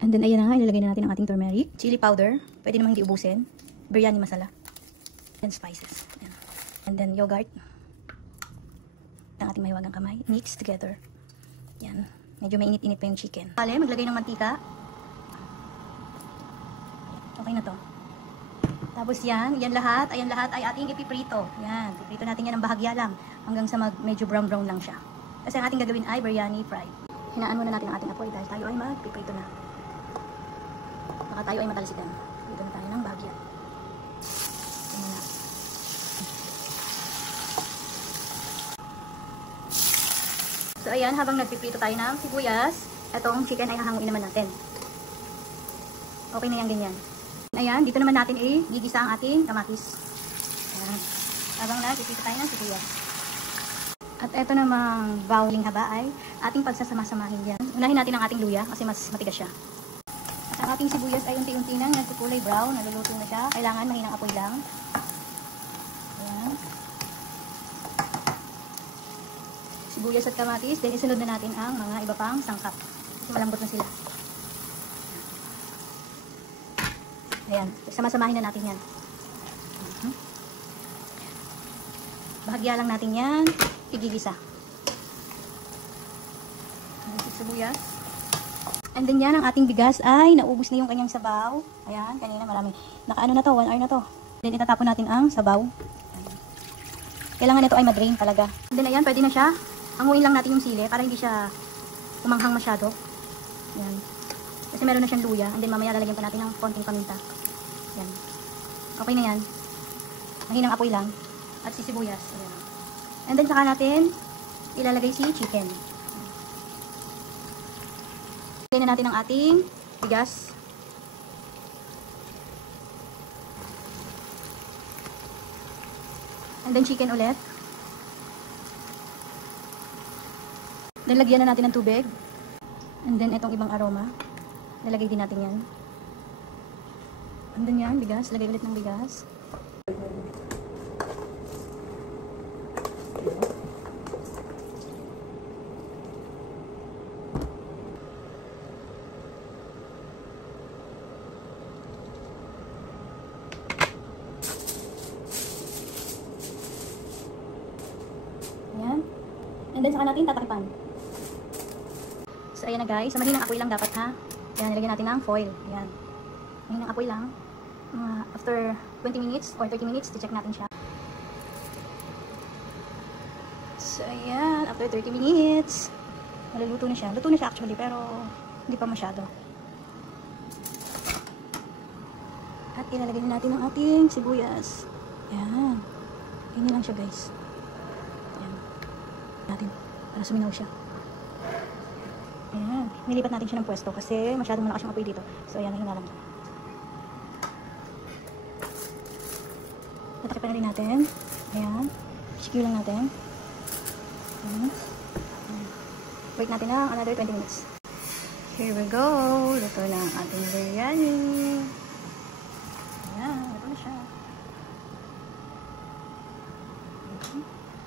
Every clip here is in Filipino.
And then, ayan na nga, ilalagay na natin ang ating turmeric. Chili powder. Pwede namang hindi ubusin. Biryani masala. And spices. Ayan. And then, yogurt. Ang ating mahiwagang kamay. Mix together. Yan. Medyo mainit-init pa yung chicken. Pale, maglagay ng mantika. Okay na to. Tapos yan lahat, ayan lahat ay ating ipiprito. Yan, piprito natin yan ng bahagya lang hanggang sa medyo brown lang siya. Kasi ang ating gagawin ay biryani fried. Hinaan muna natin ang ating apoy dahil tayo ay magpiprito na. Baka tayo ay matalsikan. Dito na tayo ng bahagya. Yan na. So ayan, habang nagpiprito tayo ng sibuyas, etong chicken ay hahanguin naman natin. Okay na yan ganyan. Ayan, dito naman natin gigisa ang ating kamatis. Ayan. Habang nagpiprito tayo ng sibuyas. At eto namang bawling haba ay ating pagsasama-samahin yan. Unahin natin ang ating luya kasi mas matigas siya. At ang ating sibuyas ay unti-unti nang nagkukulay brown, naluluto na siya. Kailangan mahinang apoy lang. Ayan. Sibuyas at kamatis, then isunod na natin ang mga iba pang sangkap. Kasi malambot na sila. Ayan, sama-samahin na natin yan. Bahagya lang natin yan, igigisa. Sibuyas. And then yan, ang ating bigas ay naubos na yung kanyang sabaw. Ayan, kanina marami. Nakaano na to, 1 hour na to. Then itatapon natin ang sabaw. Kailangan ito ay madrain talaga. And then ayan, pwede na siya. Hanguin lang natin yung sili para hindi siya umanghang masyado. Ayan. Kasi meron na siyang luya. And then mamaya lalagyan pa natin ng konting paminta. Yan. Okay na yan. Mahinang apoy lang. At si sibuyas. Ayan. And then saka natin ilalagay si chicken. Lagyan na natin ang ating bigas. And then chicken ulit. Then lagyan na natin ng tubig. And then itong ibang aroma. Nalagay din natin yan. And then yan, bigas. Lagay ulit ng bigas. Ayan. And then saka natin tatakipan. So ayan na guys. Sa mahinang apoy lang dapat ha. Ayan, nilagyan natin ng foil. Ayan. Mahinang apoy lang. After 20 minutes or 30 minutes, to check natin siya. So, ayan. After 30 minutes, maluluto na siya. Luto na siya actually, pero hindi pa masyado. At ilalagay na natin ang ating sibuyas. Ayan. Ganyan lang siya guys. Ayan. Natin. Para suminaw siya. Ayan. Nilipat natin siya ng pwesto kasi masyadong malakas yung apoy dito. So, ayan. Hina lang. Tatakipan na rin natin. Ayan. Sikyo lang natin. Ayan. Wait natin na another 20 minutes. Here we go. Luto na ang ating biryani. Ayan. Luto na siya.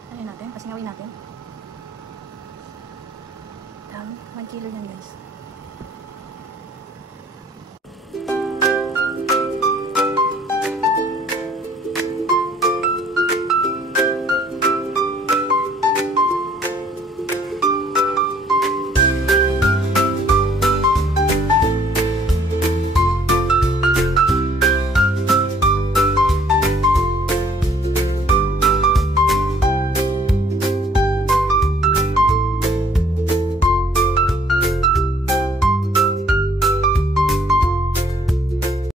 Ano natin? Pasingawin natin. 1 kilo yan guys.